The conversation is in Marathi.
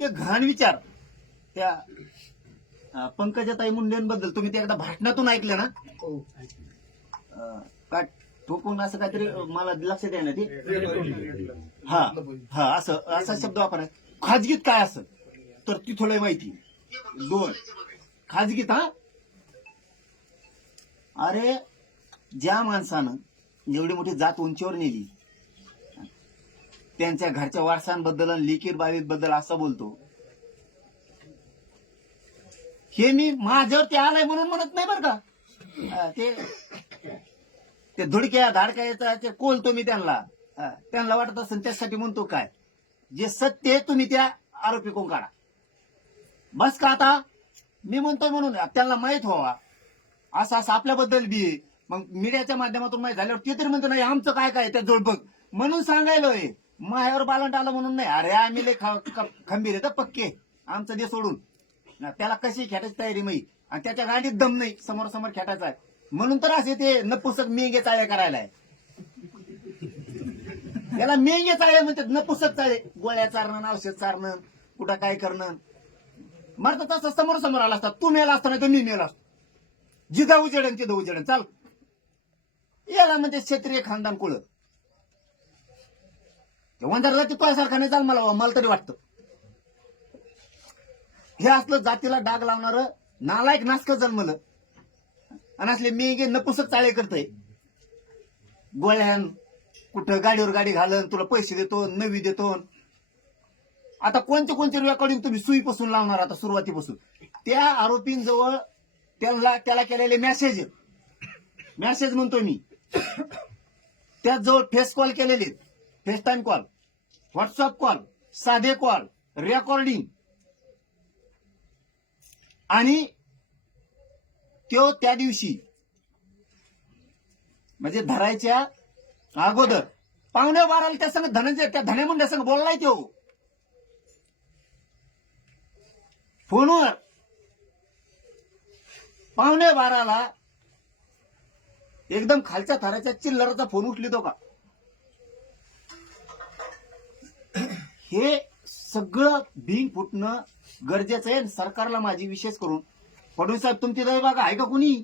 ते घाण विचार त्या पंकजाताई मुंडेंबद्दल तुम्ही ते एकदा भाषणातून ऐकलं ना? हो. का ठोकून असं काहीतरी मला लक्षात आहे ना ते. हा हा असं असा शब्द वापरा. खाजगीत काय असं तर ती थोडं माहिती. दोन खाजगीत. हा अरे ज्या माणसानं एवढी मोठी जात उंचीवर नेली, त्यांच्या घरच्या वारसांबद्दल आणि लिकीर बाबीबद्दल असं बोलतो, हे मी माझ्यावरती आलंय म्हणून म्हणत नाही बरं का. ते धुडक्या धाडक्याचा कोलतो मी त्यांना. त्यांना वाटत असेल त्यासाठी म्हणतो काय जे सत्य आहे तुम्ही त्या आरोपी कोण काढा. बस का आता मी म्हणतोय म्हणून त्यांना माहित व्हावा असं असं आपल्याबद्दल बी. मग मीडियाच्या माध्यमातून माहित झाल्यावर ते तरी म्हणतो नाही आमचं काय काय त्या जोड बघ म्हणून सांगायलोय. मायावर बालंट आलं म्हणून नाही. अरे आम्ही लय खंबीर आहे तर पक्के आमचं दे सोडून. त्याला कशी खेटायची तयारी माही आणि त्याच्या गाडीत दम नाही समोर समोर खेटायचा आहे म्हणून तर असे ते नपुसक मेंगे चाळे करायला आहे. त्याला मेंगे चाळे म्हणतात, नपुसक चाळे. गोळ्या चारणं औषध चारणं कुठं काय करणं. मरत तसं समोर समोर आला असता. तू मेला असता नाही तर मी मेला असतो. जिदा उजेडन तिथं उजेडन चाल. याला म्हणजे क्षेत्रीय खानदान कुळ. वंजारला ते तुझ्यासारखा नाही चाल मला तरी वाटतं. हे असलं जातीला डाग लावणार नालायक नासक जन्मलं आणि असले मेघे नपुसक चाळे करतय. गोळ्यान कुठं गाडीवर गाडी घालन, तुला पैसे देतो, नवी देतो. आता कोणते कोणते रेकॉर्डिंग तुम्ही सुईपासून लावणार आता सुरुवातीपासून. त्या आरोपींजवळ त्याला केलेले मेसेज म्हणतो मी. त्याजवळ फेस कॉल केलेले, face time call, WhatsApp call, साधे कॉल, रेकॉर्डिंग. आणि तो त्या दिवशी म्हणजे धरायच्या अगोदर 11:15 त्या संग त्या धने मुंड्या संग बोललाय तो फोनवर. 11:15 एकदम खालच्या थराच्या चिल्लराचा फोन उचली तो का. हे सगळं भिंग फुटणं गरजेचं आहे. सरकारला माझी विशेष करून फडणवीस साहेब तुमची दया बघा आहे का कुणी.